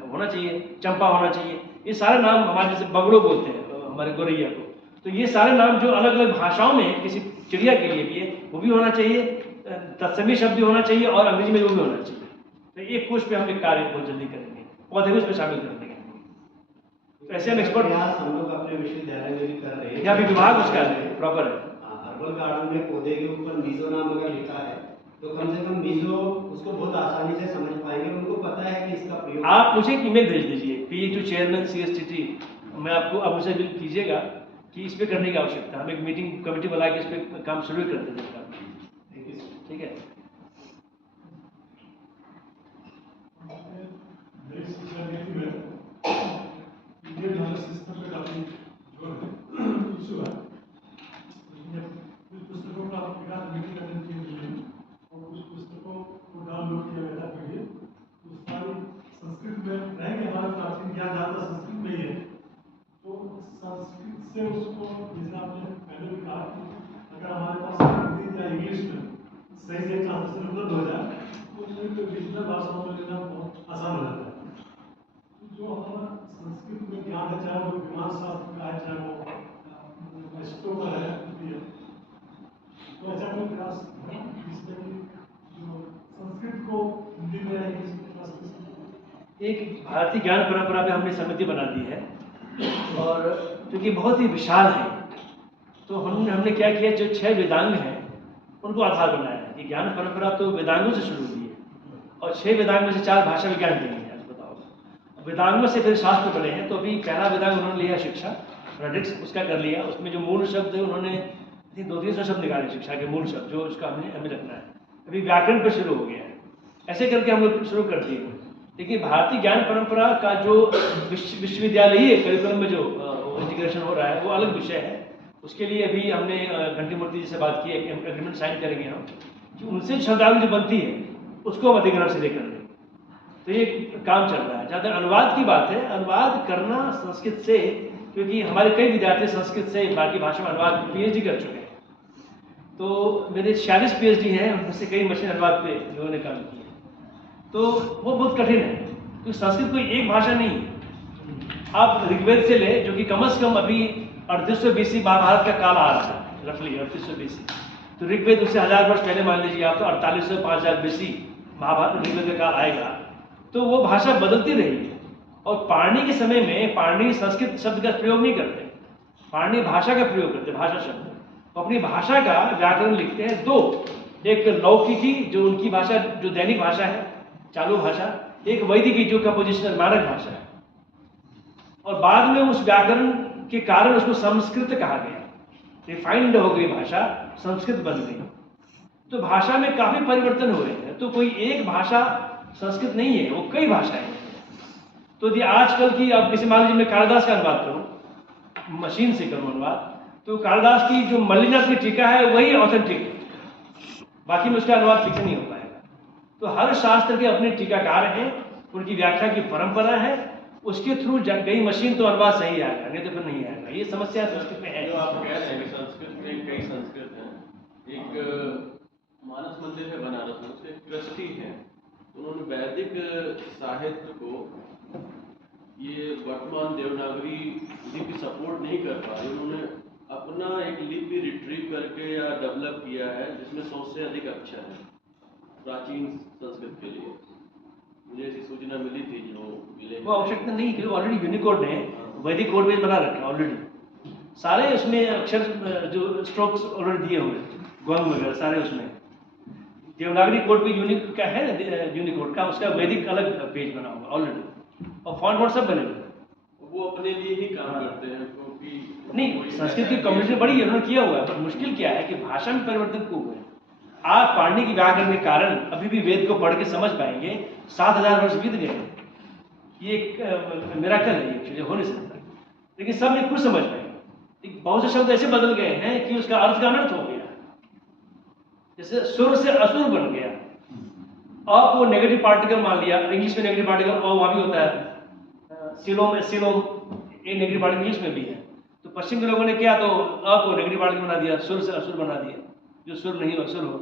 होना चाहिए, चंपा होना चाहिए, ये सारे नाम हमारे जैसे बगड़ो बोलते हैं हमारे गोरैया को, तो ये सारे नाम जो अलग अलग भाषाओं में किसी चिड़िया के लिए भी है वो भी होना चाहिए, तत्समी शब्द भी होना चाहिए और अंग्रेजी में वो भी होना चाहिए। तो एक कोश पे हम एक कार्य बहुत जल्दी करेंगे, पौधे भी उसमें शामिल कर देंगे। तो ऐसे हम एक्सपर्ट प्रयास हम लोग अपने विश्वविद्यालय में भी कर रहे हैं। यहाँ भी विभाग उसका प्रॉपर है। अर्बन गार्डन में पौधे के ऊपर मीजो नाम अगर लिखा है तो कम से कम मीजो उसको बहुत आसानी से समझ पाएंगे, उनको पता है कि इसका प्रयोग। आप मुझे एक ईमेल भेज दीजिए PA2 चेयरमैन CSTT, मैं आपको अब मुझे बिल कीजिएगा कि इस पे करने की आवश्यकता है। हम एक मीटिंग कमेटी बुला के इस पे काम शुरू कर देते हैं। ठीक है। मेरी शिक्षा नीति में इंडियन नॉलेज सिस्टम पे काफी जोर है, इशू है। कुछ पुस्तकों का विकास नीतिकरण किए गए और कुछ पुस्तकों को डाउनलोड किया गया था पहले, तो सारी संस्कृत में रहेंगे, हमारा प्राचीन ज्ञान ज़्यादा संस्कृत में ही है, तो संस्कृत से उसको जैसे आपने पहले भी कहा कि अगर हमारे पास हिंदी या इंग्लिश में सही से ट्रांसलेशन उपलब्ध हो जाए तो उसमें डिजिटल भाषाओं में लेना बहुत आसान हो जाता है। जो हमारा संस्कृत में ज्ञान है, चाहे वो विज्ञान शास्त्र का है, चाहे वो एस्ट्रो का है, तो ऐसा कोई प्रयास है जिससे कि जो संस्कृत को हिंदी में या इंग्लिश में ट्रांसलेशन। एक भारतीय ज्ञान परंपरा पे हमने समिति बना दी है और क्योंकि बहुत ही विशाल है, तो हमने क्या किया, जो 6 वेदांग हैं उनको आधार बनाया है कि ज्ञान परंपरा तो वेदांगों से शुरू हुई है और 6 वेदांग में से 4 भाषा विज्ञान देंगे। आज बताओ, वेदांगों से फिर शास्त्र बने हैं। तो अभी पहला वेदांग उन्होंने लिया शिक्षा, रेडिक्स उसका कर लिया, उसमें जो मूल शब्द है उन्होंने 200-300 शब्द निकाले शिक्षा के मूल शब्द, जो उसका हमें रखना है। अभी व्याकरण पर शुरू हो गया है, ऐसे करके हम लोग शुरू कर दिए। लेकिन भारतीय ज्ञान परंपरा का जो विश्वविद्यालयीय करिकुलम में जो इंटीग्रेशन हो रहा है वो अलग विषय है। उसके लिए अभी हमने घंटी मूर्ति जी से बात की है कि हम एग्रीमेंट साइन करेंगे हम कि उनसे शब्दावली जो बनती है उसको हम अधिग्रहण से लेकर लें। तो ये काम चल रहा है। जहाँ तक अनुवाद की बात है, अनुवाद करना संस्कृत से, क्योंकि हमारे कई विद्यार्थी संस्कृत से बाकी भाषा में अनुवाद PhD कर चुके हैं। तो मेरे 46 PhD हैं, उनमें से कई मशीन अनुवाद पे लोगों ने काम किया। तो वो बहुत कठिन है क्योंकि संस्कृत कोई एक भाषा नहीं है। आप ऋग्वेद से ले, जो कि कम से कम अभी 3800 BC महाभारत का काल आ रहा है, रफली 3800 BC, तो ऋग्वेद उससे 1000 वर्ष पहले मान लीजिए आप, तो 4800-5000 BC महाभारत ऋग्वेद का काल आएगा। तो वो भाषा बदलती रही है और पाणिनि के समय में पाणिनि संस्कृत शब्द का प्रयोग नहीं करते, पाणिनि भाषा का प्रयोग करते, भाषा शब्द। अपनी भाषा का व्याकरण लिखते हैं 2, एक लौकिकी जो उनकी भाषा, जो दैनिक भाषा है, चालू भाषा, एक वैदिकी जो कंपोजिशनल मानक भाषा है। और बाद में उस व्याकरण के कारण उसको संस्कृत कहा गया, रिफाइंड हो गई भाषा, संस्कृत बन गई। तो भाषा में काफी परिवर्तन हुए हैं। तो कोई एक भाषा संस्कृत नहीं है, वो कई भाषाएं हैं। तो यदि आजकल की, अब किसी मान लीजिए मैं कालिदास का अनुवाद करूं, मशीन से करूं अनुवाद, तो कालिदास की जो मल्लिनाथ की टीका है वही ऑथेंटिक है, बाकी में उसका अनुवाद ठीक से नहीं हो पाएगा। तो हर शास्त्र के अपने टीकाकार हैं, उनकी व्याख्या की परंपरा है, उसके थ्रू गई मशीन तो अनुवाद सही आएगा, नहीं तो फिर नहीं आएगा। ये समस्या संस्कृत में है। जो आप कह रहे हैं कि संस्कृत में कई संस्कृत हैं, एक मानस मंदिर है बनारस में, उसके ट्रस्टी हैं, उन्होंने वैदिक साहित्य को ये वर्तमान देवनागरी लिपि सपोर्ट नहीं कर पा रही, उन्होंने अपना एक लिपि रिट्रीव करके या डेवलप किया है जिसमें 100 से अधिक अक्षर है प्राचीन संस्कृत के लिए। मुझे ऐसी सूचना मिली थी जो मिले। वो आवश्यकता नहीं, क्योंकि ऑलरेडी यूनिकोड ने वैदिक कोड बेस बना रखा है ऑलरेडी, सारे उसमें अक्षर जो स्ट्रोक्स ऑलरेडी दिए हुए, गौन वगैरह सारे उसमें। देवनागरी कोड पे यूनिक का है, यूनिकोड का उसका वैदिक अलग पेज बना हुआ ऑलरेडी, और फॉन्ट वॉन्ट सब बने हुए। वो अपने लिए ही काम करते हैं क्योंकि नहीं, संस्कृत की कम्युनिटी बड़ी है, उन्होंने किया हुआ है, पर मुश्किल क्या है कि भाषा में परिवर्तन क्यों हुए। आप पाणिनि की व्याकरण के कारण अभी भी वेद को पढ़ के समझ पाएंगे, 7000 वर्ष बीत गए, ये एक मिराकल है, ये हो नहीं सकता। लेकिन सब ने कुछ समझ पाएंगे। बहुत से शब्द ऐसे बदल गए हैं कि उसका अर्थ का अनर्थ हो गया, जैसे सुर से असुर बन गया। आप वो नेगेटिव पार्टिकल मान लिया, इंग्लिश में नेगेटिव पार्टिकल और वहाँ भी होता है, सिलोम, ये नेगेटिव पार्टिकल इंग्लिश में भी है। तो पश्चिम के लोगों ने क्या, तो अ को नेगेटिव आर्टिकल बना दिया, सुर से असुर बना दिया, जो सुर नहीं हो असुर हो।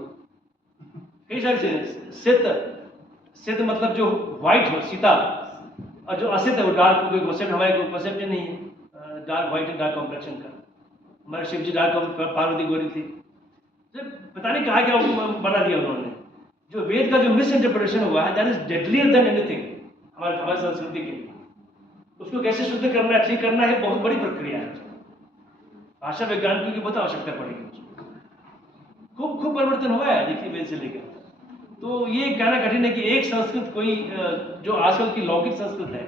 कई सारी चीजें। सित मतलब जो व्हाइट हो, सीता, और जो असित है वो डार्क हो, कोई कॉन्सेप्ट हमारे कोई कॉन्सेप्ट ही नहीं है dark white and dark complexion का। हमारे शिव जी डार्क, पार्वती गोरी थी, तो पता नहीं कहा क्या बना दिया उन्होंने। जो वेद का जो मिस इंटरप्रिटेशन हुआ है, that is deadlier than anything हमारी संस्कृति के लिए। उसको कैसे शुद्ध करना है, ठीक करना है, बहुत बड़ी प्रक्रिया है। भाषा वैज्ञानिकों की बहुत आवश्यकता पड़ेगी। खूब परिवर्तन हुआ है देखिए वेद से लेकर। तो ये कहना कठिन है कि एक संस्कृत कोई जो आजकल की लौकिक संस्कृत है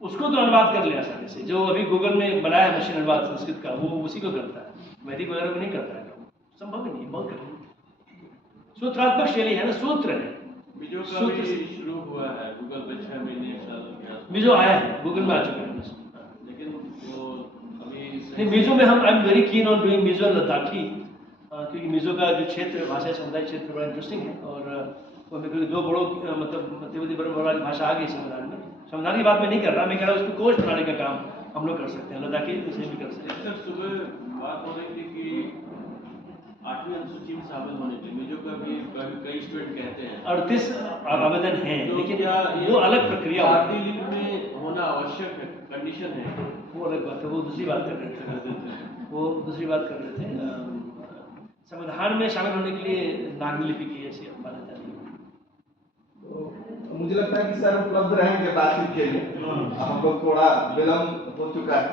उसको तो अनुवाद कर ले आसानी से। जो अभी गूगल में बनाया है मशीन अनुवाद संस्कृत का, वो उसी को करता है, वैदिक वगैरह को नहीं करता है। संभव ही नहीं, बहुत कठिन। सूत्रात्मक शैली है ना, सूत्र है। बीजों का भी शुरू हुआ है गूगल पे 6 महीने 1 साल के आसपास। बीजो आया है, गूगल में आ चुका है। लेकिन वो अभी नहीं, मिजो में हम I am very keen on doing Mizo Ladakhi, क्योंकि मिजो का जो क्षेत्र भाषा समुदाय क्षेत्र बड़ा इंटरेस्टिंग है। और क्योंकि दो बड़ों मतलब तिब्बती बड़ा भाषा आ गई संविधान में। संविधान की बात मैं नहीं कर रहा, मैं कह रहा हूँ उसको कोष बनाने का काम हम लोग कर सकते हैं, लद्दाखी विषय भी कर सकते हैं। सर सुबह बात हो रही थी कि 8वीं अनुसूची में शामिल होने के लिए मिजो का भी कई स्टूडेंट कहते हैं 38 आवेदन हैं, तो लेकिन क्या वो अलग प्रक्रिया होगी। भारतीय लिपि में होना आवश्यक है, कंडीशन है। वो अलग बात है, वो दूसरी बात कर रहे थे। संविधान में शामिल होने के लिए नागरी लिपि की ऐसी मान्यता नहीं है। तो मुझे लगता है कि सर उपलब्ध रहेंगे बातचीत के लिए। हम लोग थोड़ा विलम्ब हो चुका है,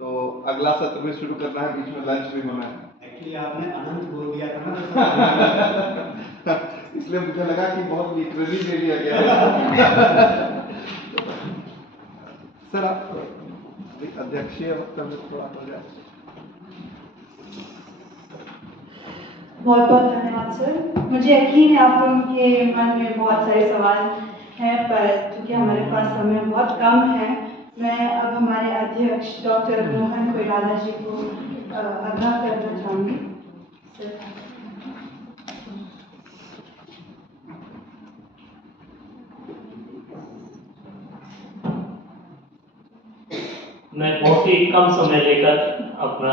तो अगला सत्र भी शुरू करना है, बीच में लंच भी होना है। एक्चुअली आपने अनंत बोल दिया था ना, इसलिए मुझे लगा कि बहुत लिटरेरी दे दिया गया है। सर आप अध्यक्षीय वक्तव्य थोड़ा हो जाए। बहुत बहुत धन्यवाद सर। मुझे यकीन है आप लोगों के मन में बहुत सारे सवाल हैं, पर क्योंकि हमारे पास समय बहुत कम है, मैं अब हमारे अध्यक्ष डॉक्टर मोहन कोइराला जी को आगाह करना चाहूँगी। मैं बहुत ही कम समय लेकर अपना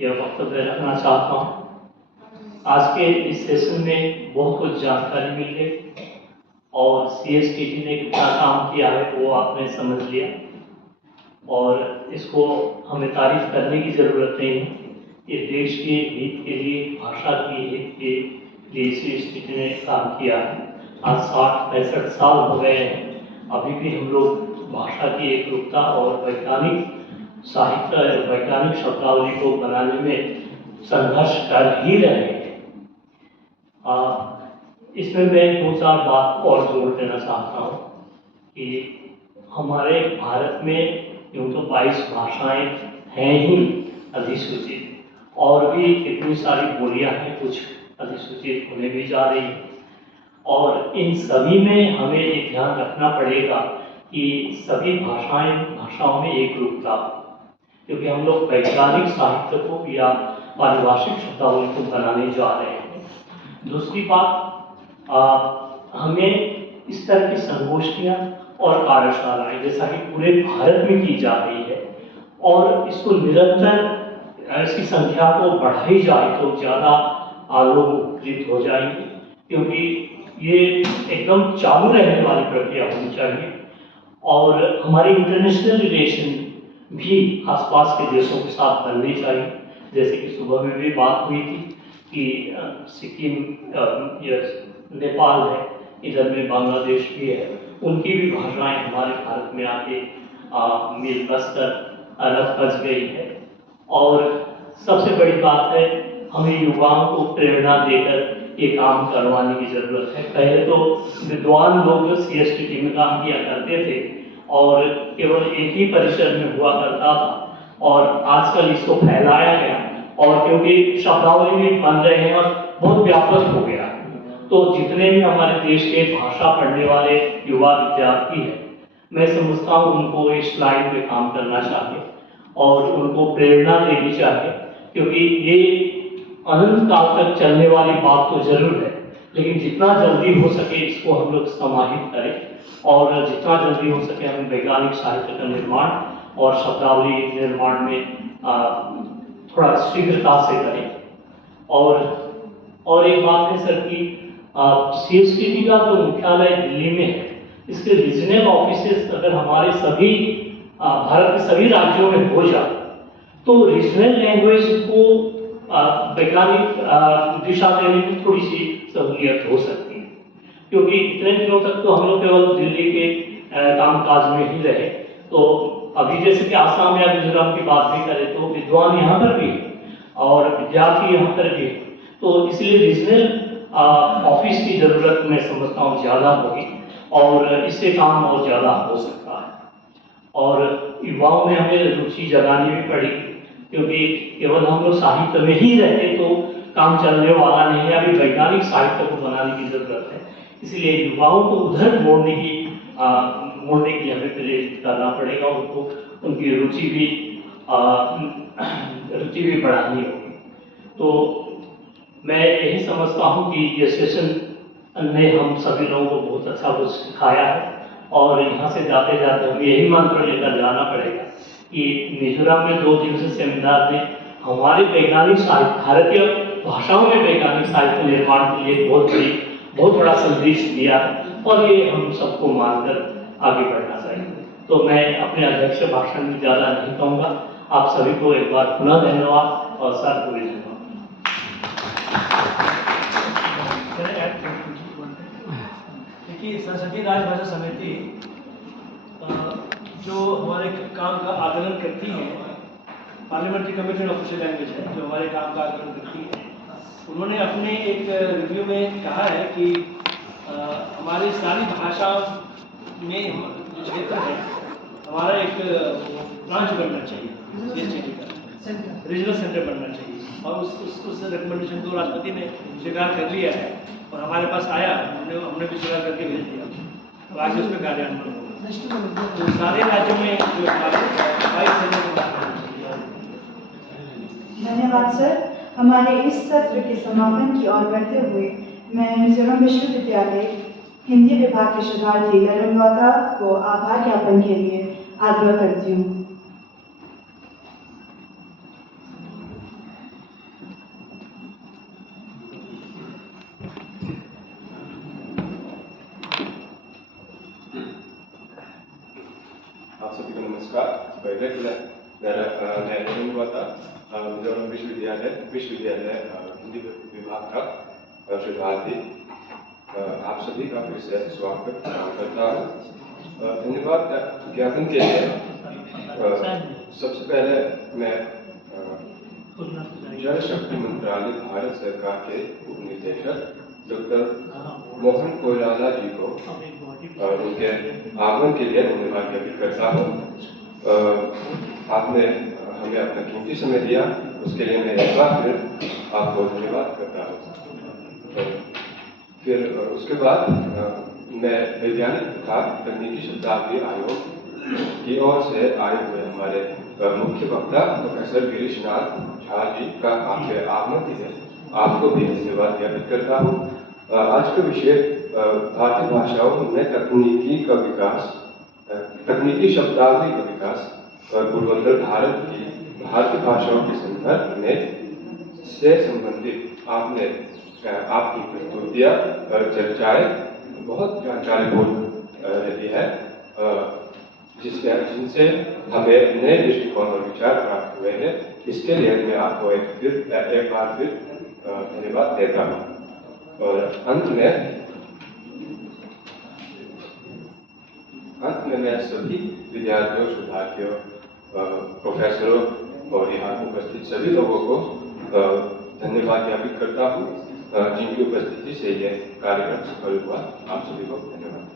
यह वक्तव्य रखना चाहता हूँ। आज के इस सेशन में बहुत कुछ जानकारी मिल गई और CSTT ने कितना काम किया है वो आपने समझ लिया, और इसको हमें तारीफ करने की ज़रूरत नहीं है। ये देश के हित के लिए, भाषा के हित के लिए CSTT ने काम किया है। आज 60-65 साल हो गए हैं, अभी भी हम लोग भाषा की एकरूपता और वैज्ञानिक साहित्य, वैज्ञानिक शब्दावली को बनाने में संघर्ष कर ही रहे हैं। इसमें मैं 2-4 बात और जोड़ देना चाहता हूँ कि हमारे भारत में यूँ तो 22 भाषाएं हैं ही अधिसूचित, और भी इतनी सारी बोलियां हैं कुछ अधिसूचित होने भी जा रही हैं। और इन सभी में हमें ये ध्यान रखना पड़ेगा कि सभी भाषाओं में एक रूपता, क्योंकि हम लोग वैज्ञानिक साहित्य को या पारिभाषिक शब्दावली को बनाने जा रहे हैं। दूसरी बात, हमें इस तरह की संगोष्ठियाँ और कार्यशालाएं जैसा कि पूरे भारत में की जा रही है, और इसको निरंतर इसकी संख्या को बढ़ाई जाए तो ज़्यादा लोग उपकृत हो जाएंगे, क्योंकि ये एकदम चालू रहने वाली प्रक्रिया होनी चाहिए। और हमारी इंटरनेशनल रिलेशन भी आसपास के देशों के साथ बननी चाहिए। जैसे कि सुबह में भी बात हुई थी कि सिक्किम, नेपाल है, इधर में बांग्लादेश भी है, उनकी भी भाषाएं हमारे भारत में आके मिल बस कर अलग बच गई है। और सबसे बड़ी बात है, हमें युवाओं को प्रेरणा देकर ये काम करवाने की ज़रूरत है। पहले तो विद्वान लोग CSTT में काम किया करते थे और केवल एक ही परिसर में हुआ करता था, और आजकल इसको फैलाया गया, और क्योंकि शब्दावली भी बन रहे हैं और बहुत व्यापक हो गया, तो जितने भी हमारे देश के भाषा पढ़ने वाले युवा विद्यार्थी हैं, मैं समझता हूँ उनको इस लाइन में काम करना चाहिए और उनको प्रेरणा देनी चाहिए, क्योंकि ये अनंत काल तक चलने वाली बात तो जरूर है, लेकिन जितना जल्दी हो सके इसको हम लोग समाहित करें, और जितना जल्दी हो सके हम वैज्ञानिक साहित्य का निर्माण और शब्दावली निर्माण में थोड़ा शीघ्रता से करें। और एक बात है सर कि CSTT का जो मुख्यालय दिल्ली में है, इसके रीजनल ऑफिसेस अगर हमारे सभी भारत के सभी राज्यों में हो जाए तो रीजनल लैंग्वेज को वैज्ञानिक दिशा देने में थोड़ी सी सहूलियत हो सकती है, क्योंकि इतने दिनों तक तो हम लोग केवल दिल्ली के कामकाज में ही रहे। तो अभी जैसे कि आसाम या मिजोरम की बात भी करें तो विद्वान यहाँ पर भी है और विद्यार्थी यहाँ पर भी है, तो इसलिए रीजनल ऑफिस की जरूरत मैं समझता हूँ ज़्यादा होगी और इससे काम और ज़्यादा हो सकता है। और युवाओं में हमें रुचि जगानी भी पड़ी, क्योंकि केवल हम लोग साहित्य में ही रहते तो काम चलने वाला नहीं है, अभी वैज्ञानिक साहित्य को बनाने की जरूरत है। इसलिए युवाओं को उधर मोड़ने के लिए हमें प्रेरित करना पड़ेगा, उनको उनकी रुचि भी बढ़ानी होगी। तो मैं यही समझता हूँ कि ये सेशन ने हम सभी लोगों को बहुत अच्छा कुछ सिखाया है और यहाँ से जाते जाते हमें यही मंत्र लेकर जाना पड़ेगा कि मिजोरम में 2 दिवसीय सेमिनार ने हमारे वैज्ञानिक साहित्य, भारतीय भाषाओं में वैज्ञानिक साहित्य निर्माण के लिए बहुत बड़ा संदेश दिया है और ये हम सबको मानकर आगे बढ़ना चाहिए। तो मैं अपने अध्यक्ष भाषण में ज़्यादा नहीं कहूँगा। आप सभी को एक बार पुनः धन्यवाद और सर को भी धन्यवाद। देखिए, संसदीय राजभाषा समिति जो हमारे काम का आकलन करती है, parliamentary commission of official language है जो हमारे काम का आकलन करती है, उन्होंने अपने एक रिव्यू में कहा है कि हमारी सारी भाषा में जो क्षेत्र है हमारा एक ब्रांच बनना चाहिए, CSTT का रीजनल सेंटर बनना चाहिए और उस रिकमेंडेशन को राष्ट्रपति ने स्वीकार कर लिया है और हमारे पास आया, हमने भी स्वीकार करके भेज दिया। तो आगे उस पर कार्यान्वयन होगा। तो सारे राज्यों में जो हमारे 22 धन्यवाद सर। हमारे इस सत्र के समापन की ओर बढ़ते हुए मैं मिजोरम विश्वविद्यालय हिंदी विभाग के शोधार्थी लरुनवाता को आभार ज्ञापन के लिए आग्रह करती हूँ। आप सभी को नमस्कार। पहले मैं लरुनवाता मिजोरम विश्वविद्यालय हिंदी विभाग का शोधार्थी आप सभी का फिर से स्वागत करता हूँ। धन्यवाद ज्ञापन के लिए सबसे पहले मैं जल शक्ति मंत्रालय भारत सरकार के उप निदेशक डॉक्टर मोहन कोइराला जी को उनके आगमन के लिए धन्यवाद व्यक्त करता हूँ। आपने हमें अपना कीमती समय दिया, उसके लिए मैं एक बार फिर आपको धन्यवाद करता हूँ। फिर उसके बाद मैं वैज्ञानिक तथा तकनीकी शब्दावली आयोग की ओर से आए हुए हमारे मुख्य वक्ता प्रोफेसर गिरीशनाथ झा जी का आपके आगमन के लिए आपको भी धन्यवाद व्यक्त करता हूँ। आज का विषय भारतीय भाषाओं में तकनीकी शब्दावली का विकास और पूर्वोत्तर भारत की भारतीय भाषाओं के संदर्भ में से संबंधित आपने आपकी प्रस्तुतियाँ और चर्चाएं बहुत जानकारीपूर्ण रहती है, जिनसे हमें नए दृष्टिकोण और विचार प्राप्त हुए हैं। इसके लिए मैं आपको एक बार फिर धन्यवाद देता हूँ। और अंत में मैं सभी विद्यार्थियों, शोधार्थियों, प्रोफेसरों और यहाँ उपस्थित सभी लोगों को धन्यवाद ज्ञापित करता हूँ, जिनकी उपस्थिति से यह कार्यक्रम सफल हुआ। आप सभी को धन्यवाद।